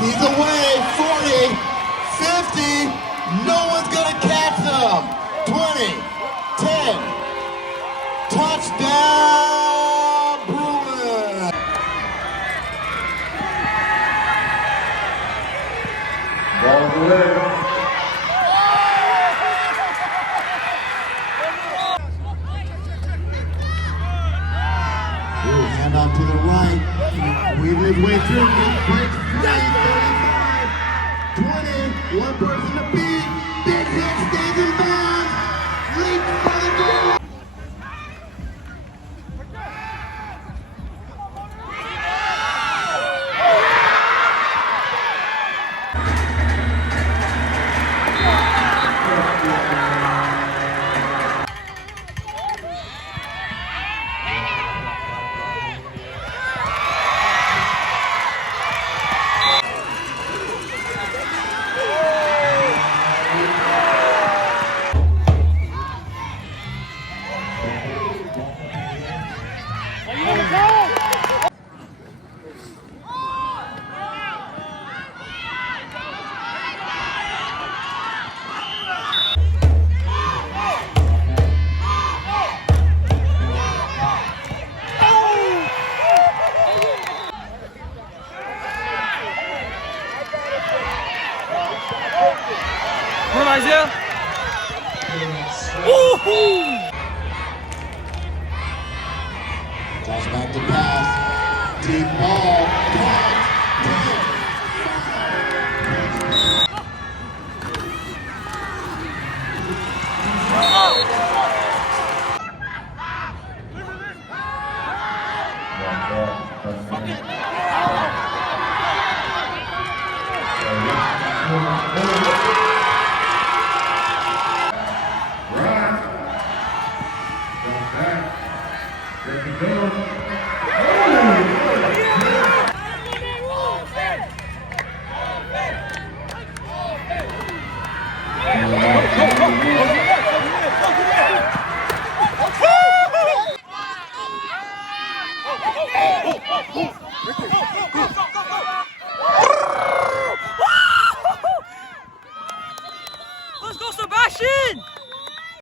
He's away. 40, 50. No one's gonna catch them. 20, 10. Touchdown, Bruins. Ball's away. Hand off to the right. Weaving his way through. Breaks free. 35, 20. One person to beat. Big hit, stays in bounds. Leaps for the goal. Come on, Isaiah. Woohoo! Toss back to pass. Deep ball. Caught. 10. Let's go.